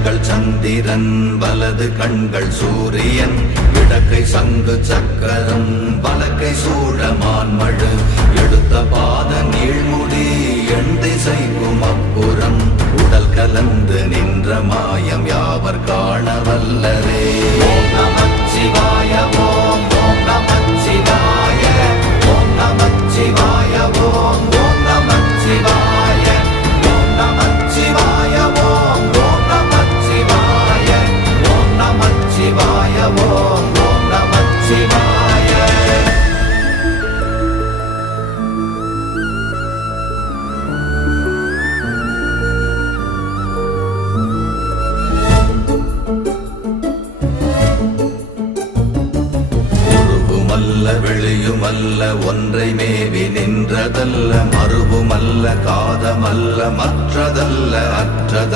கண்கள் சந்திரன் வலது கண்கள் சூரியன் இடக்கை சங்கு சக்கரம் வலக்கை சூழமான்மழு எடுத்த பாத நீழ்முடி எண் திசைக்கும் அப்புறம் உடல் கலந்து நின்ற மாயம் யாவர் காண வல்லரே. ஓம் நமச்சிவாய ஓம் ஓம் நமச்சிவாய ஓம் நமச்சிவாய ஓம் ஓம் நமச்சிவாய ஓம் நமச்சிவாய ஓம் ஓம் நமச்சிவாய ஓம் நமச்சிவாய ஓம் ஓம் நமச்சிவாய. வெளியுமல்ல ஒன்றை மேவி நின்றதல்ல மறுவுமல்ல காதமல்ல மற்றதல்ல அற்றதல்ல